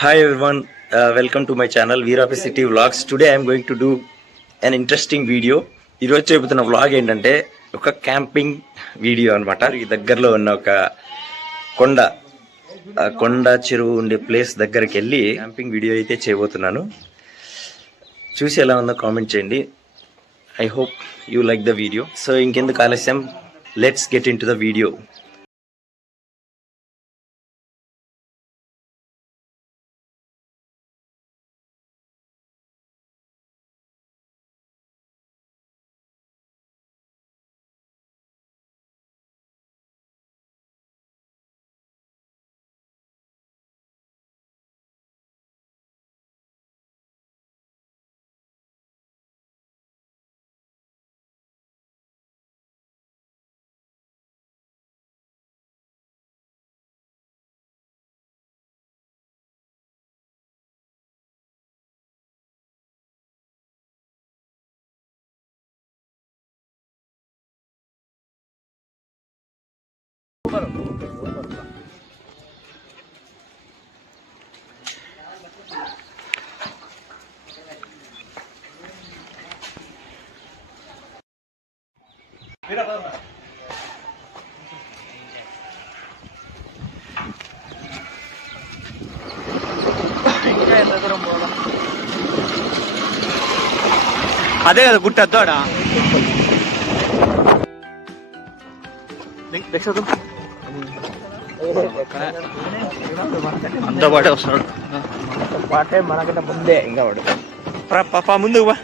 Hi everyone, welcome to my channel Veerappa City Vlogs. Today I am going to do an interesting video. ఈరోజు చెబుతున్న vlog ఏంటంటే ఒక camping video అనమాట. ఈ దగ్గరలో ఉన్న ఒక కొండ చెరువు ఉండే ప్లేస్ దగ్గరికి వెళ్ళి క్యాంపింగ్ వీడియో అయితే చేయబోతున్నాను. చూసి ఎలా ఉందో కామెంట్ చేయండి. I hope you like the video. So ఇంకెందుకు ఆలస్యం, let's get in to the video. అదే కదా గుట్ట అద్దోడా అంత పాటే వస్తున్నాడు. పాటే మనకంటే ముందే ఇంకా వాడు పాప ముందుకు బా.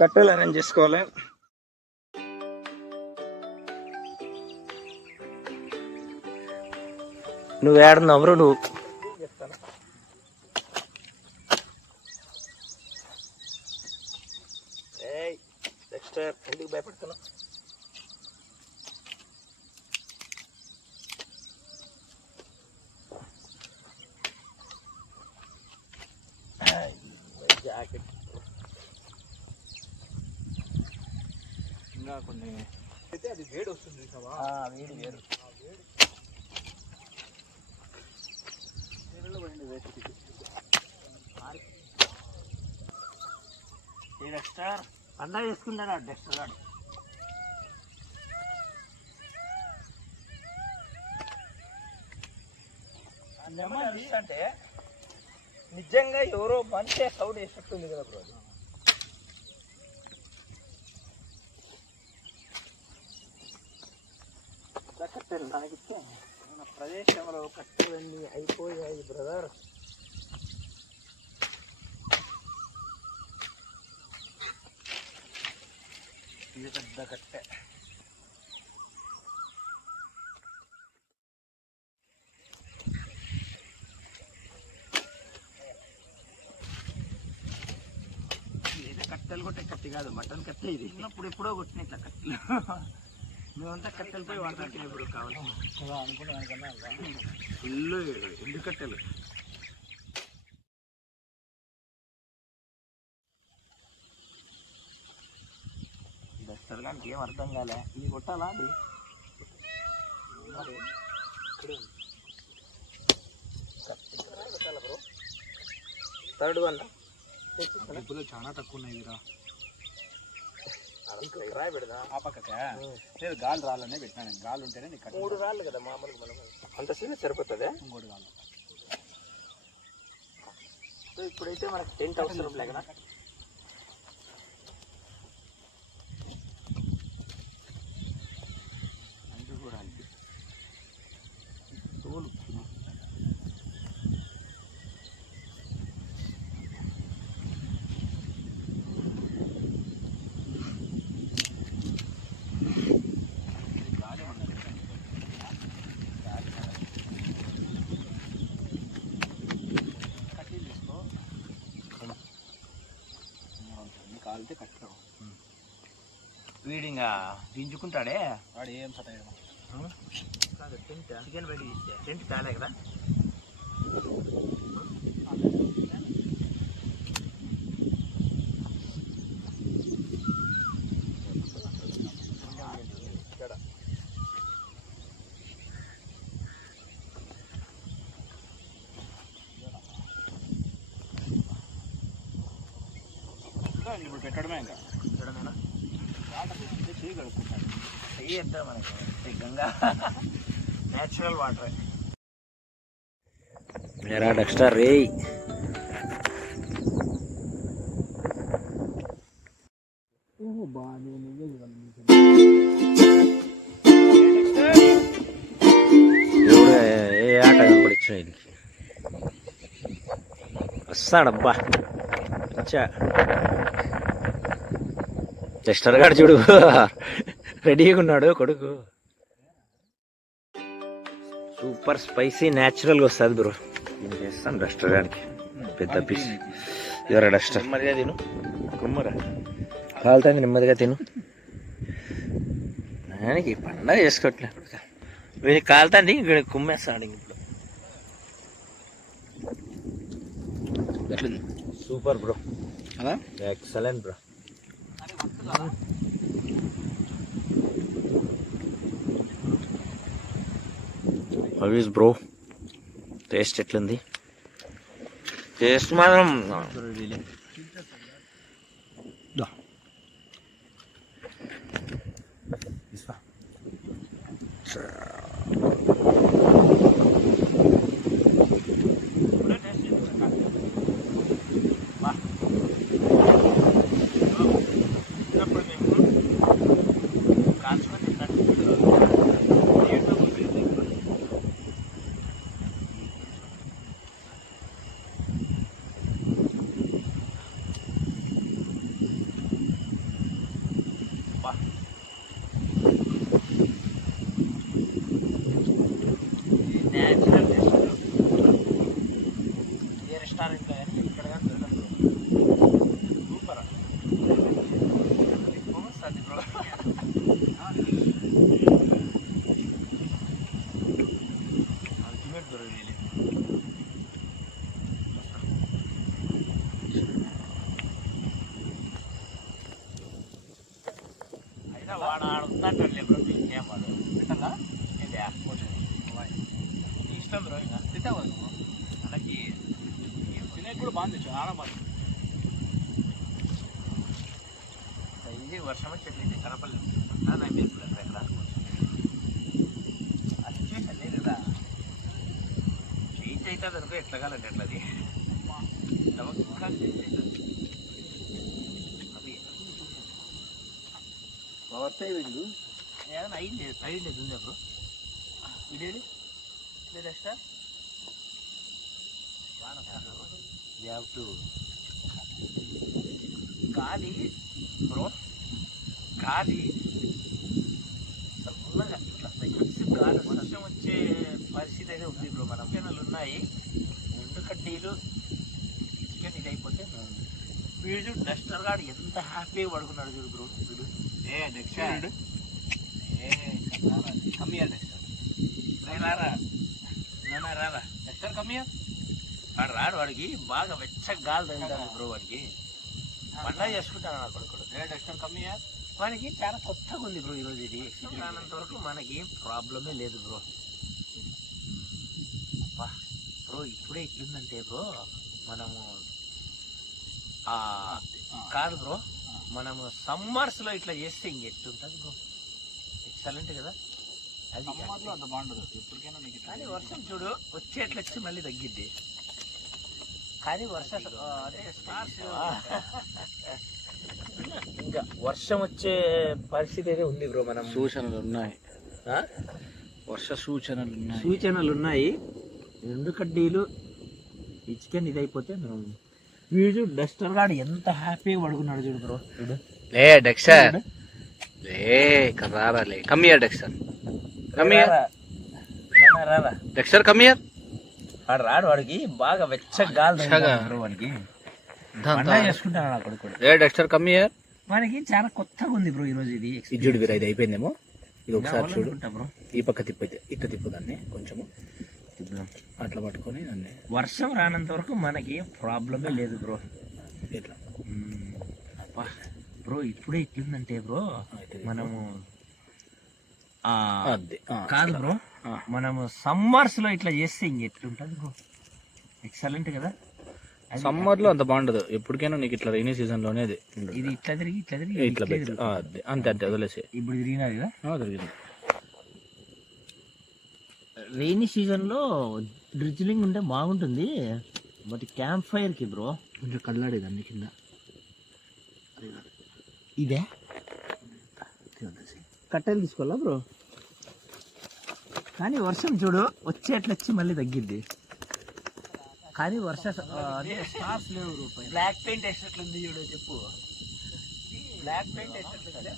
కట్టెలు అరేంజ్ చేసుకోవాలి. నువ్వు ఏడున్నావు నువ్వు ఎందుకు భయపడుతున్నావు? జాకెట్ ఇంకా కొన్ని అయితే అది వేడి వస్తుంది, వేడి వేరు డస్టర్ పండగ చేసుకుంటాడు డస్టర్ అంటే నిజంగా ఎవరో మంచి సౌండ్ వేసినట్టుంది కదా బ్రో. కట్టెలు నాకు మన ప్రదేశంలో కట్టెలన్నీ అయిపోయాయి బ్రదర్. ఇది పెద్ద కట్టె. కట్టెలు కొట్టే కత్తి కాదు, మటన్ కత్తి. ఇది ఇప్పుడు ఎప్పుడో కొట్టిన ఇట్లా కట్టెలు. మేమంతా కట్టెలపై వంట ఇప్పుడు కావాలి అనుకున్నాను. ఫుల్ ఎండు కట్టెలు. డస్టర్ కానీ ఏం అర్థం కాలే ఇది కొట్టాలా అది బ్రో థర్డ్ వన్ డబ్బులు చాలా తక్కువ ఉన్నాయి రా రాయి పెడదా ఆ పక్కకే లేదు గాలి రాళ్ళనే పెట్టినా గాలి ఉంటేనే నీకు 3 రాళ్ళు కదా మామూలుగా మనం అంత సీన్ సరిపోతుంది ఇంకోటి గాలి సో ఇప్పుడైతే మనకి టెంట్ అవసరం లేకనా అంటే కూడా తోలు కాలితే కట్టడం వీడు ఇంకా దించుకుంటాడే వాడు ఏం సతాయడం కాదు టెంట్ చికెన్ బయట తీస్తే టెంట్ తేలే కదా ఇప్పుడు పెట్టడమే ఇంకా చూడమేనా వాటర్ చేయి కడుక్కుంటాను చెయ్యి ఎంత మనకి గంగా నేచురల్ వాటర్ मेरा डस्टर रे ఏ ఆట కనపడిచ్చు ఇది వస్తాడబ్బా అచ్చా డస్టర్ గాడు చూడు రెడీగా ఉన్నాడు కొడుకు సూపర్ స్పైసీ న్యాచురల్గా వస్తుంది బ్రో నేను చేస్తాను డస్టర్ గానికి పెద్ద పీస్ ఇవర డస్టర్ నెమ్మదిగా తిను కుమ్మరా కాలుతుంది నెమ్మదిగా తిను దానికి పండగ చేసుకోవట్లే వీడికి కాలుతుంది ఇక్కడ కుమ్మేస్తాడు ఇప్పుడు ఎట్లుంది సూపర్ బ్రో కదా excellent bro how bro taste ఎట్లుంది టేస్ట్ మాత్రం రెస్టారెంట్లో ఇక్కడ కానీ దొరకదు సూపర్ వస్తుంది బ్రో అల్టిమేట్ బ్రో ఇది అయినా వాడు ఆడుతాంటే బ్రో ఏం వాడు పెట్టంగా ఇది ఇష్టం బ్రో ఇంకా తింటావు మనకి తినే కూడా బాగుంది చాలా బాగుంది ఇది వర్షం వచ్చేది కనపడలేదు నాకు తెలుసు ఎక్కడ సిచ్యువేషన్ లేదు కదా చేంజ్ అవుతుంది అనుకో ఎట్లా కాలండి ఎట్లది అవి వస్తాయి వీళ్ళు ఏదైనా అయింది ఉంది అప్పుడు వీడేది లేదస్టా గాలి బ్రో గాలి చల్లగా గాలి వర్షం వచ్చే పరిస్థితి అయితే ఉంది బ్రో మన చికెన్లు ఉన్నాయి రెండు కడ్డీలు చికెన్ ఇది అయిపోతే వీడు డస్టర్ గాడు ఎంత హ్యాపీగా పడుకున్నాడు చూడు బ్రో చూడు కమ్మియా డస్టర్ రారా నాన్న రారా డస్టర్ కమ్మియా వాడు రాడు వాడికి బాగా వెచ్చగా గాలి తగ్గుతాను బ్రో వాడికి పండగ చేసుకుంటాను నా కొడుకుడు డస్టర్ కమ్మియా మనకి చాలా కొత్తగా ఉంది బ్రో ఈరోజు ఇది. రానంత వరకు మనకి ప్రాబ్లమే లేదు బ్రో. బ్రో ఇప్పుడే ఇట్లుందంటే బ్రో మనము కాదు బ్రో, మనము సమ్మర్స్ లో ఇట్లా చేస్తే ఇంకెట్లుంటుంది బ్రో, ఎక్సలెంట్ కదా. అది అంత బాగుండదు ఎప్పటికైనా నీకు. కానీ వర్షం చూడు వచ్చేట్లు వచ్చి మళ్ళీ తగ్గిద్ది. కానీ వర్షం అదే స్టార్స్ ఇంకా వర్షం వచ్చే పరిస్థితి అయితే ఉంది బ్రో. మనం సూచనలు ఉన్నాయి, వర్ష సూచనలు ఉన్నాయి. 2 కడ్డీలు ఈ చికెన్ ఇది అయిపోతే మనం వీడు డస్టర్ గాడు ఎంత హ్యాపీగా పడుకున్నాడు చూడు బ్రో. చూడు లే డెక్స్టర్, లే ఇక్కడ రారా, లే come here Dexter, come here రారా డెక్స్టర్, కమ్ హియర్. వాడు రాడు, వాడికి బాగా వెచ్చగా గాలి తగిలింది బ్రో. వాడికి చేసుకుంటాను నా కొడుకు. లే డెక్స్టర్, కమ్ హియర్. మనకి చాలా కొత్తగా ఉంది బ్రో ఈరోజు ఇది. చూడు వీరు, ఇది అయిపోయిందేమో. ఇది ఒకసారి చూడు, బ్రో ఈ పక్క తిప్పైతే ఇట్లా తిప్పు దాన్ని కొంచెము, అట్లా పట్టుకొని దాన్ని. వర్షం రానంత వరకు మనకి ప్రాబ్లమే లేదు బ్రో. ఇట్లా బ్రో ఇప్పుడే ఇట్లుందంటే బ్రో మనము కాదు బ్రో, మనము సమ్మర్స్ లో ఇట్లా చేస్తే ఇంకెట్లుంటది బ్రో, ఎక్సలెంట్ కదా. సమ్మర్ లో అంత బాగుండదు ఎప్పటికైనా నీకు. ఇట్లా రైనీ సీజన్ లోనే ఇది ఇట్లా తిరిగి ఇట్లా అంతే అంతే వదిలేసి. ఇప్పుడు తిరిగినది కదా, తిరిగింది. రైనీ సీజన్ లో డ్రిజ్లింగ్ ఉంటే బాగుంటుంది. బట్ క్యాంప్ ఫైర్ కి బ్రో కొంచెం కల్లాడేది అన్ని కింద. ఇదే కట్టెలు తీసుకోవాలా బ్రో. కానీ వర్షం చూడు వచ్చేట్లు వచ్చి మళ్ళీ తగ్గిద్ది. కానీ అదే స్టార్స్ లేవు. బ్లాక్ పెయింట్ వేసినట్లుంది చూడు, చెప్పు. బ్లాక్ పెయింట్ వేసినట్లు కదా.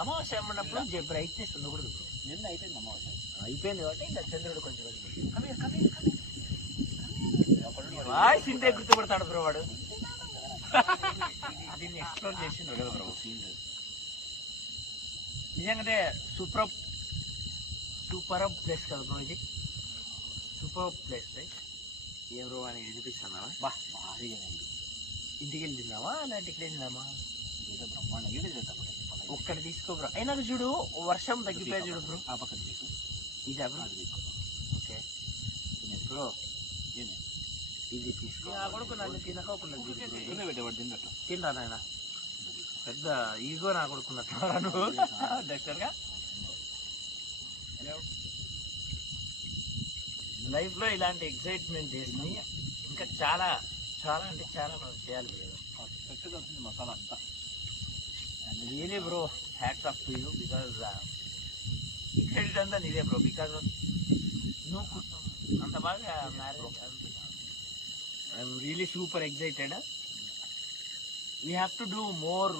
అమావాస్య ఉన్నప్పుడు బ్రైట్నెస్ ఉండకూడదు బ్రో. నిన్న అయిపోయింది అమావాస్య, అయిపోయింది కాబట్టి ఇంకా చంద్రుడు కొంచెం వాయిస్ ఇంటే గుర్తుపడతాడు బ్రో వాడు. దీన్ని ఎక్స్ప్లోర్ చేసిండ్రు కదా బ్రో. నిజంగానే సూపర్ ప్లేస్ కదా బ్రో ఇది. Super place right. ఏం బ్రో అని వినిపిస్తున్నావా? భారీగా ఇంటికి వెళ్ళి తిందామా అలాంటి ఇక్కడ తిందామా? ఒక్కటి తీసుకో బ్రో. అయినా చూడు వర్షం తగ్గిపోయి చూడు బ్రో. ఆ పక్కన తీసుకో. ఇదే బ్రో. ఓకే బ్రో, ఇది తీసుకో. కొడుకు నన్ను తినకోకుండా తినరా నాయన. పెద్ద ఈగో నా కొడుకున్నట్టు నువ్వు డాక్టర్గా. లైఫ్ లో ఇలాంటి ఎక్సైట్మెంట్ చేసి ఇంకా చాలా చాలా అంటే చాలా మనం చేయాలి కదా. మసాలా అంతా really bro hats off to you. Because ఈ క్రెడిట్ అంతా నీదే బ్రో. బికాజ్ నువ్వు అంత బాగా marriage. I'm really super excited. We have to do more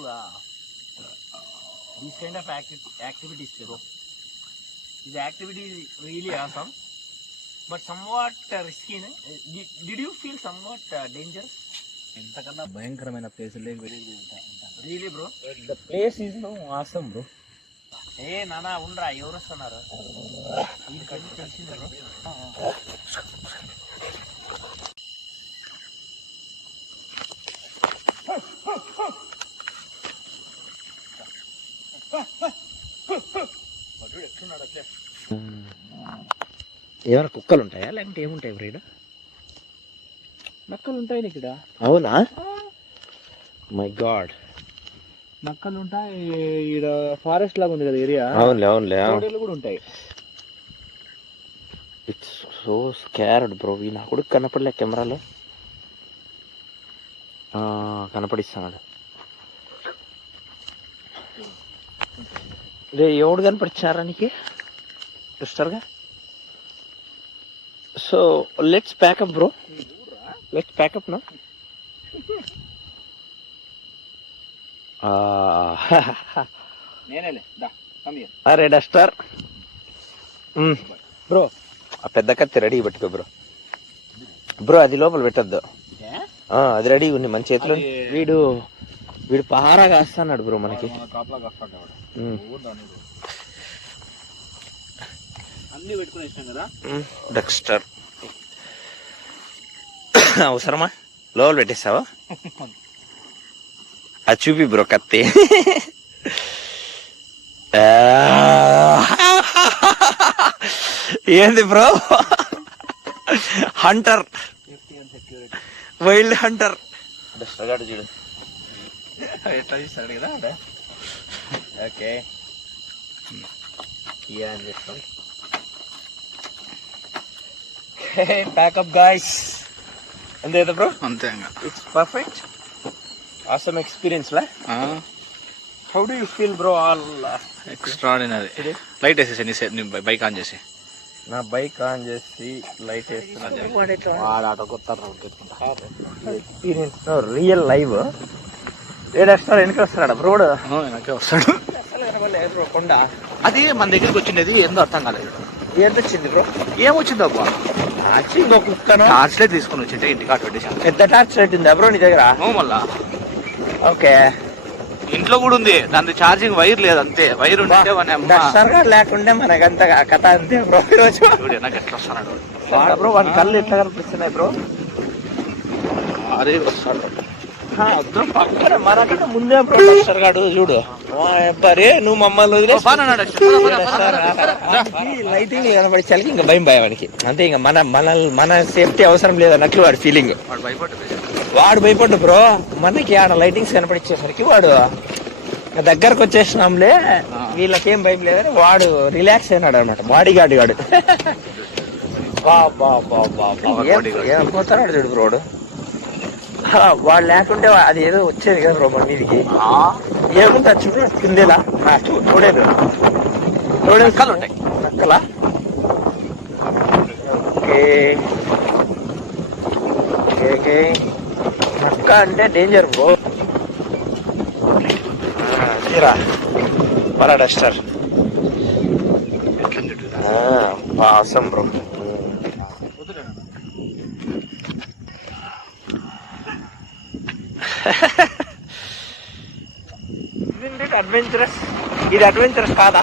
these kind of activities bro. This activity is really awesome, but somewhat risky. Did you feel somewhat dangerous? ఎంతకన్నా భయంకరమైన place really bro, the place is awesome bro. ఏ నానా ఉండరా, ఎవరు వస్తున్నారు? ఇది కట్టి తెలిసింది బ్రో. ఏమైనా కుక్కలు ఉంటాయా లేకుంటే ఏముంటాయి బ్రీడ్? నక్కలు ఉంటాయి ఇక్కడ. అవునా? మై గాడ్, నక్కలు ఉంటాయి. ఈడ ఫారెస్ట్ లాగా ఉంది కదా ఏరియా. అవునులే అవునులే, కూడా ఉంటాయి. It's so scared bro. ఈ నా కొడుకు కనపడలే కెమెరాలో. కనపడిస్తున్నాడు రే. ఎవడు కనపడిచారా నీకు సిస్టర్గా? So let's pack up bro, let's pack up నా. అరే డస్టర్ బ్రో, ఆ పెద్ద కత్తి రెడీ పెట్టుకో బ్రో. బ్రో అది లోపల పెట్టద్దు, అది రెడీ ఉంది మన చేతిలో. వీడు పహారా కాస్తున్నాడు బ్రో మనకి. అన్ని పెట్టుకుని ఇష్టం కదా డస్టర్. అవసరమా? లోపల పెట్టేస్తావా? అది చూపి బ్రో కత్తి. ఏంది బ్రో, హంటర్, వైల్డ్ హంటర్. చూడు ఎట్లా చూస్తాడు కదా. ఓకే అని చెప్తాం. ప్యాకప్ గాయ్స్, అంతే కదా బ్రో? అంతే. It's perfect, awesome experience la. How do you feel bro? All extraordinary. Light వేసేసి నీ బైక్ ఆన్ చేసి. నా బైక్ ఆన్ చేసి లైట్ వేస్తున్నాను. Experience real live. ఏడేస్తారు వెనక వస్తున్నాడు బ్రోడ్, వెనకే వస్తాడు. కొండ అది మన దగ్గరికి వచ్చింది, ఏందో అర్థం కాలేదు. ఎంత వచ్చింది బ్రో? ఏమొచ్చింది అబ్బా? ఇంకో కుక్కను టార్చ్ లైట్ తీసుకుని వచ్చింటే ఇంటికి అటు పెట్టేసాను. పెద్ద టార్చ్ లైట్ ఉందా బ్రో నీ దగ్గర? మళ్ళా ఓకే, ఇంట్లో కూడా ఉంది, దాని ఛార్జింగ్ వైర్ లేదు, అంతే. వైర్ ఉంటే సరగా లేకుండా మనకంత కథ అంతే బ్రో. ఈరోజు నాకు ఎట్లా వస్తున్నాడు బ్రో, వాడి కళ్ళు ఎట్లా కనిపిస్తున్నాయి బ్రో? అరే వస్తాడు పక్కన మనకంటే ముందే బ్రో డస్టర్ గాడు చూడు. బరే నువ్వు మమ్మల్ని లైటింగ్ కనబడి చలికి ఇంకా భయం వాడికి అంతే. ఇంకా మన సేఫ్టీ అవసరం లేదన్నట్లు వాడి ఫీలింగ్. వాడు భయపడ్డు బ్రో, మనకి ఆడ లైటింగ్స్ కనపడిచ్చేసరికి వాడు దగ్గరకు వచ్చేసినాంలే, వీళ్ళకేం భయం లేదని వాడు రిలాక్స్ అయినాడు అనమాట. బాడీ గార్డ్ గాడు ఏం పోతున్నాడు చూడు బ్రోడు. వాడు లేకుంటే అది ఏదో వచ్చేది కదా బ్రో మన మీదికి. ఏముంది అది చూడు, కిందేలా చూడలేదు. నక్కలు ఉంటాయి. నక్కలా? ఓకే ఓకే, నక్క అంటే డేంజర్ బ్రో. తీరా మన Duster awesome bro. Isn't it adventurous? ఇది అడ్వెంచరస్ కాదా?